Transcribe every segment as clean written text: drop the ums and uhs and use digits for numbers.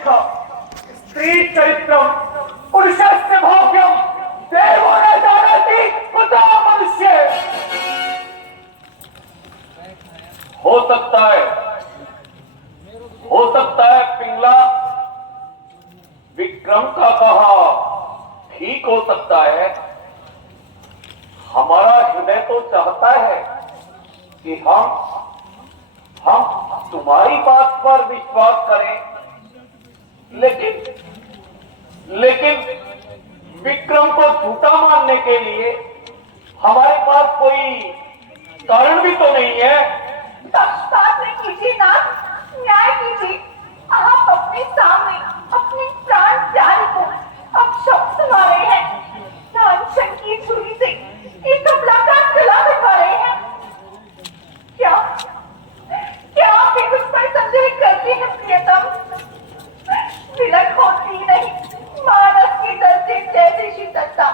शिक्षा स्त्री चरित्रम पुरुषस्य भोग्यम देवो न जानति कुतो मनुष्य। हो सकता है पिंगला विक्रम का कहा ठीक हो सकता है। हमारा हृदय तो चाहता है कि हम तुम्हारी बात पर विश्वास करें, लेकिन विक्रम को झूठा मानने के लिए हमारे पास कोई कारण भी तो नहीं है। पक्षपात नहीं कीजिए ना, न्याय कीजिए। आप अपने सामने अपने प्राण प्यारे को अब शब्द सुना रहे हैं, लांछन की छुरी से एक कपड़ा का गला दिखा रहे हैं। क्या आप भी कुछ पर संदेह करते हैं प्रियतम? तिलक होती नहीं मानस की दर्जे जैसी शीतलता,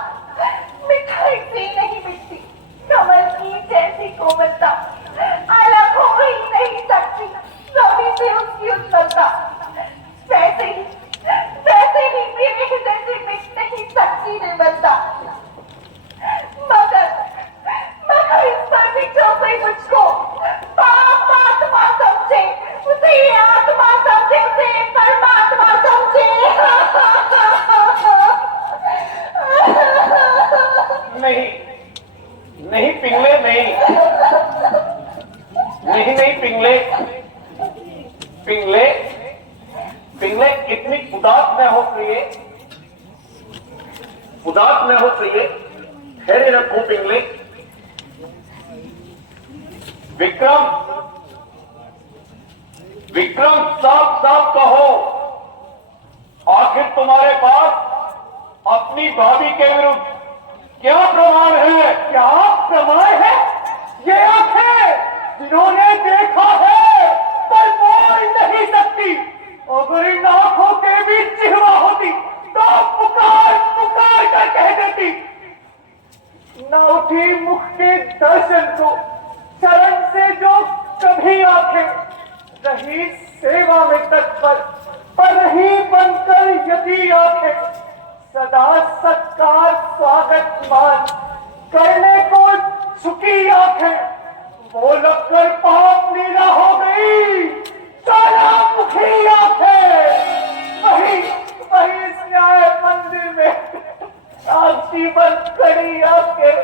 मिठाई से नहीं मिटती कमल की जैसी कोमलता, अलग हो ही नहीं सकती सभी से उसकी उज्ज्वलता। वैसे ही मेरे हृदय से मिट नहीं सकती निर्मलता। मगर इस पर भी जो कोई मुझको पाप आत्मा समझे, उसे आत्मा समझे, उसे परमात्मा समझे। नहीं पिंगले, नहीं पिंगले इतनी उदास न हो प्रिय, ठहरे रखो पिंगले। विक्रम साफ कहो, आखिर तुम्हारे पास अपनी भाभी के विरुद्ध क्या प्रमाण है? क्या प्रमाण है? ये आंखें जिन्होंने देखा है पर बोल नहीं सकती। अगर इन आंखों के बीच जिह्वा होती तो पुकार कर कह देती। न उठी मुख के दर्शन को चरण से जो कभी आंखें, रही सेवा में तत्पर पर रही बनकर यदि आंखें, सदा सत्कार स्वागत मान करने को झुकी आंखें, वो लगकर पाप लीला हो गई चला मुखी आंखें। वही इस न्याय मंदिर में साक्षी बन खड़ी आंखें।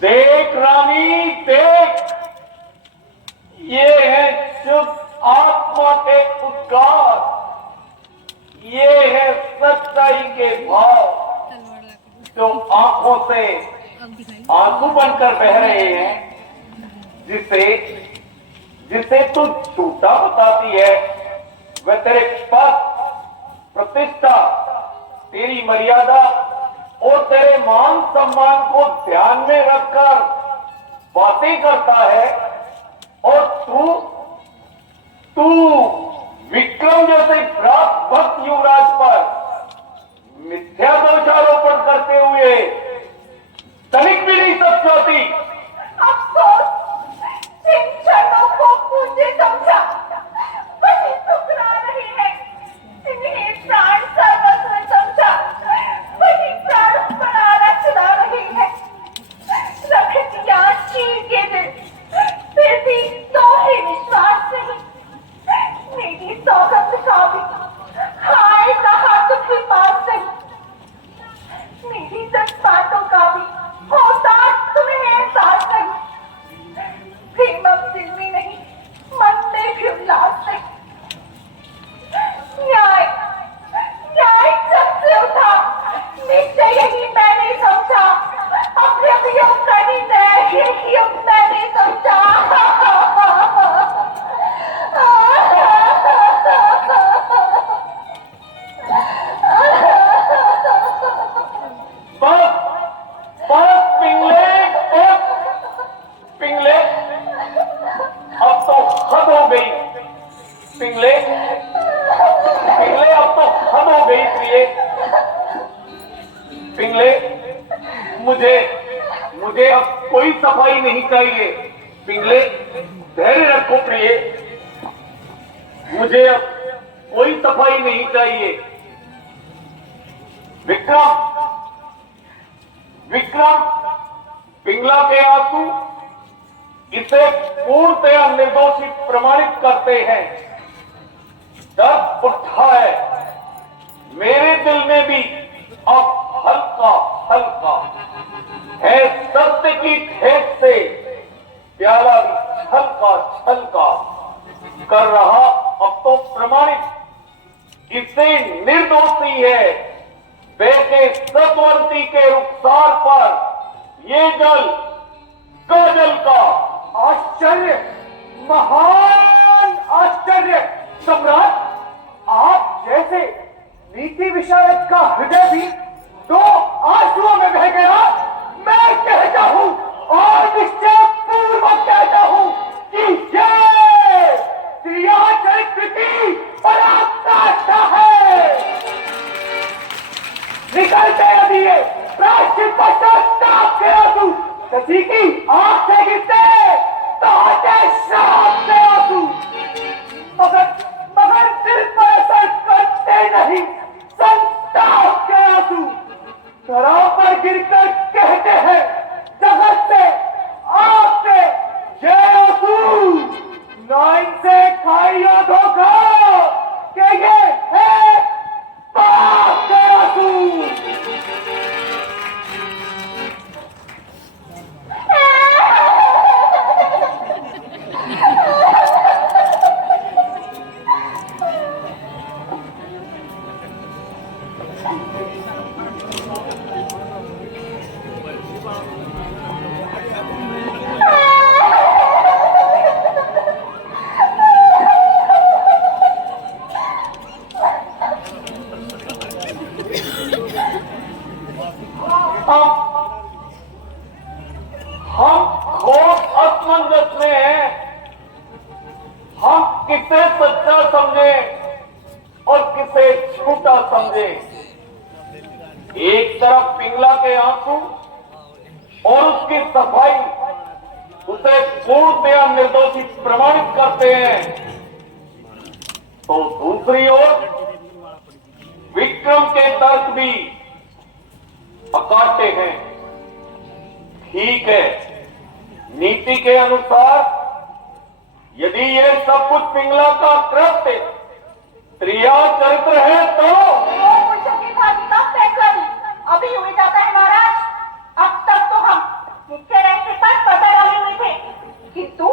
देख रानी देख, ये है शुद्ध आत्मा के उद्गार, ये है सच्चाई के भाव जो आंखों से आंसू बनकर बह रहे हैं। जिसे तू झूठा बताती है वह तेरे पद, प्रतिष्ठा, तेरी मर्यादा और तेरे मान सम्मान को ध्यान में रखकर बातें करता है, और तू विक्रम जैसे भक्त युवराज पर मिथ्या दोषारोपण करते हुए तनिक भी नहीं समझाती। अफसोस, जिन क्षणों को पूज्य समझा वही ठुकरा रहे हैं, जिन्हें प्राण सर्वस्व समझा वही प्राणों पर आरा चला रहे हैं। रख दिया चीर के दिल, फिर भी तो ही विश्वास नहीं। मेरी सौगंध का भी सफाई नहीं चाहिए। पिंगले, धैर्य रखो प्रिय, मुझे अब कोई सफाई नहीं चाहिए। विक्रम, विक्रम, पिंगला के आंसू इसे पूर्णतया निर्दोषी प्रमाणित करते हैं। जब उठा है, मेरे दिल में भी अब हल्का हल्का है सत्य की ठेस से प्याला भी छलका छलका कर रहा। अब तो प्रमाणित इसे निर्दोषी है। बेटे सतवंती के रुखसार पर ये जल काजल का। आश्चर्य, महान आश्चर्य। सम्राट, आप जैसे नीति विशारद का हृदय भी तो आंसुओं में बह गया। मैं कहता हूं और निश्चय पूर्वक कहता हूं कि ये क्रिया चरित्र की पराकाष्ठा है। निकलते अभी ये प्रायश्चित पश्चाताप के आंसू, सती की आंख से गिरते ताजे श्राप से आंसू, मगर दिल पर असर करते नहीं संताप के आंसू। धरा पर गिरकर कहते हैं जगत से आपसे ये आंसू। ना इनसे खाइयो धोखा कि ये है पाप के आंसू। हम घोर असमंजस में हैं। हम किसे सच्चा समझे और किसे झूठा समझे। एक तरफ पिंगला के आंसू और उसकी सफाई उसे पूर्णतया निर्दोषी प्रमाणित करते हैं, तो दूसरी ओर विक्रम के तर्क भी अकाटे हैं। ठीक है, नीति के अनुसार यदि ये सब कुछ पिंगला का कृत्य त्रिया चरित्र है तो अभी हुए जाता है महाराज। अब तक तो हम मुख्य रहते पर पता डाले हुए थे, किंतु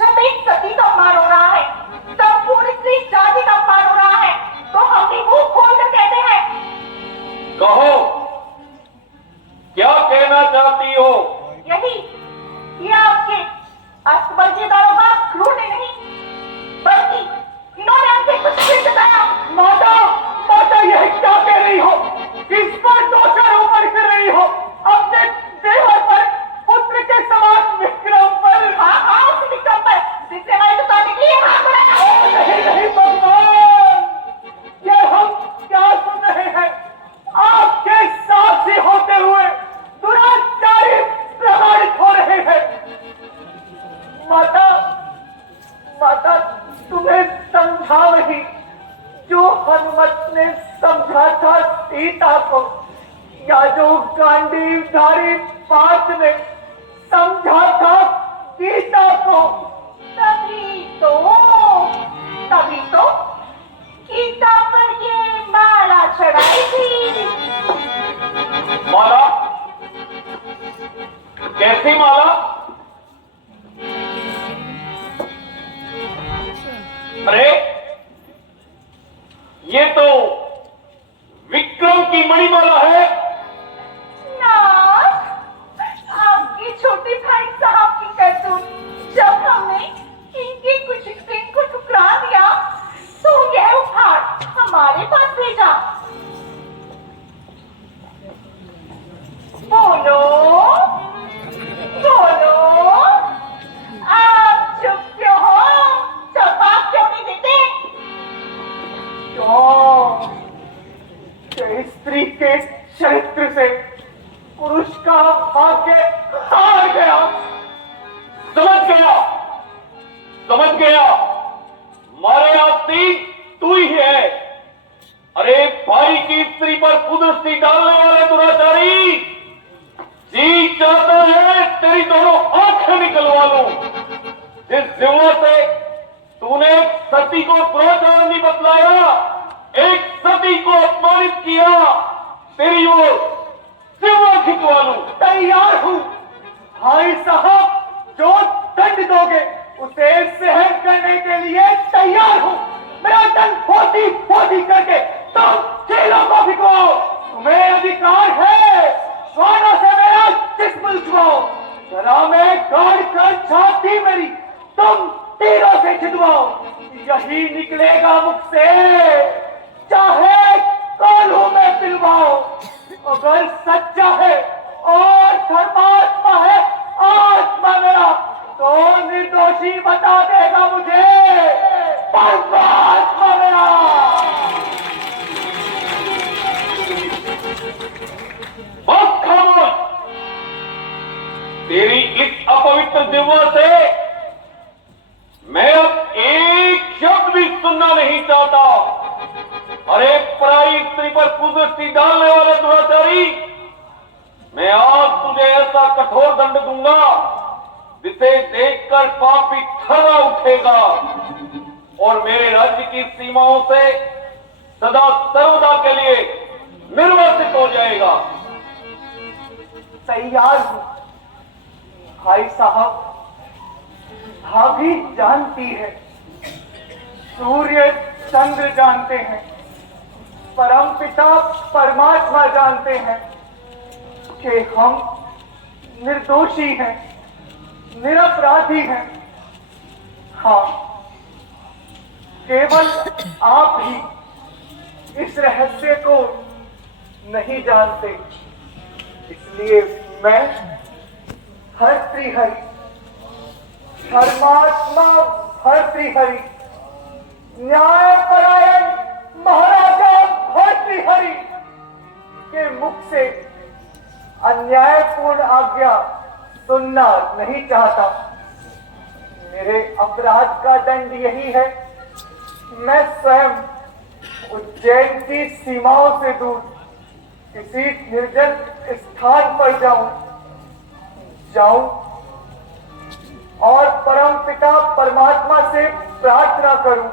जब एक सती का अपमान हो रहा है, तब पूरी स्त्री जाति का अपमान हो रहा है, तो हम भी मुंह खोलकर कहते हैं। कहो, क्या कहना चाहती हो? यही कि आपके अस्पलदारों का क्रूर ने नहीं, बल्कि इन्होंने हमसे कुछ भी बताया। माता, माता यह क्या कह रही हो? किस पर दोषारोपण कर रही हो? अपने देवर पर, पुत्र के समान विक्रम पर। हाँ, उस विक्रम पर जिसने हमारी दुकान के लिए हाथ बढ़ाया। नहीं नहीं भगवान, ये हम क्या सुन रहे हैं? आपके साक्षी होते हुए दुराचारी प्रमाणित हो रहे हैं। माता, माता तुम्हें समझा नहीं जो हनुमत ने समझा था सीता को, या जो गांडीवधारी पार्थ ने समझा था सीता को। तभी तो गीता पर ये माला चढ़ाई थी। माला? कैसी माला? अरे ये तो विक्रम की मणिमाला है। नाथ, आपके छोटे भाई साहब की करतूत, जब हमने इनके कुछ स्क्रीन को ठुकरा दिया, तो यह उपहार हमारे पास भेजा। बोलो बोलो, आप चुप क्यों हो? जवाब क्यों नहीं देते? क्यों? कि स्त्री के चरित्र से पुरुष का भाग्य हार गया। समझ गया, मारे आस्तीन तू ही है। अरे भाई की स्त्री पर कुदरती डालने वाले दुराचारी, जी चाहता है तेरी दोनों आंखें निकलवा लूं। जिस जिम्मा से तूने एक सती को दुराचार नहीं बतलाया, एक सती को अपमानित किया, तेरी ओर जिम्मा खिंचवा लूं। तैयार हूं भाई साहब, जो दंड दोगे उसे सहन करने के लिए तैयार हूं। मेरा दंड फोटी फोटी करके तुम जेलों को भिगवाओ। तुम्हें अधिकार है श्वानों से मेरा जिस्म उठवाओ, जरा में गाड़ कर छाती मेरी तुम तीरों से छिदवाओ। यही निकलेगा मुख से, चाहे कोल्हू में पिलवाओ। अगर सच्चा है और धर्मात्मा है आत्मा मेरा, तो निर्दोषी बता देगा मुझे परमात्मा मेरा। बस खामोश, तेरी इस अपवित्र जिह्वा से मैं अब एक शब्द भी सुनना नहीं चाहता। अरे पराई स्त्री पर कुदरती डालने वाले दुराचारी, मैं आज तुझे ऐसा कठोर दंड दूंगा जिसे देखकर पापी थर्रा उठेगा और मेरे राज्य की सीमाओं से सदा सर्वदा के लिए निर्वासित हो जाएगा। तैयार हूं भाई साहब। भाभी जानती है, सूर्य चंद्र जानते हैं, परम पिता परमात्मा जानते हैं कि हम निर्दोषी हैं, निरपराधी हैं। हाँ, केवल आप ही इस रहस्य को नहीं जानते, इसलिए मैं भर्तृहरि, धर्मात्मा भर्तृहरि, न्यायपरायण महाराजा भर्तृहरि के मुख से अन्यायपूर्ण आज्ञा सुनना नहीं चाहता। मेरे अपराध का दंड यही है, मैं स्वयं उज्जैन की सीमाओं से दूर किसी निर्जन स्थान पर जाऊं और परम पिता परमात्मा से प्रार्थना करूं,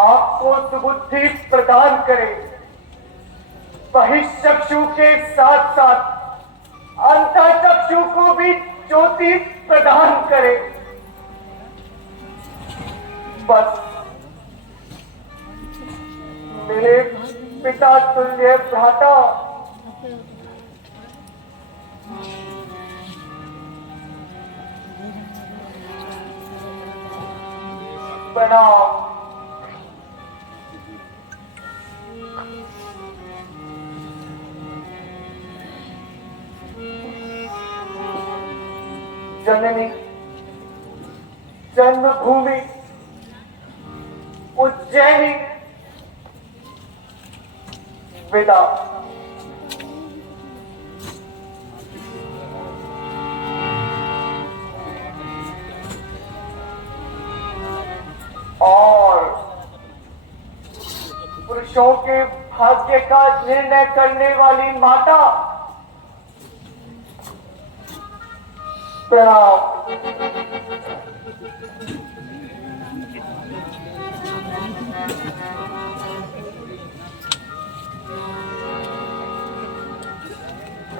आपको सुबुद्धि प्रदान करे, बहिश्चक्षु के साथ साथ अंतःचक्षु को भी ज्योति प्रदान करे। बस मेरे पिता तुल्य भ्राता प्रणाम। जननी जन्मभूमि उज्जैनी विदा। और पुरुषों के भाग्य का निर्णय करने वाली माता, प्रणाम।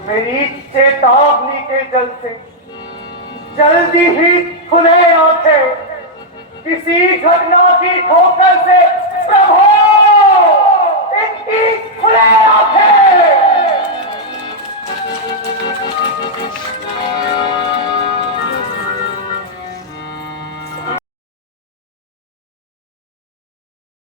मेरी चेतावनी के जल से जल्दी ही खुले आंखें, किसी घटना की ठोकर से प्रभु इनकी खुले आंखें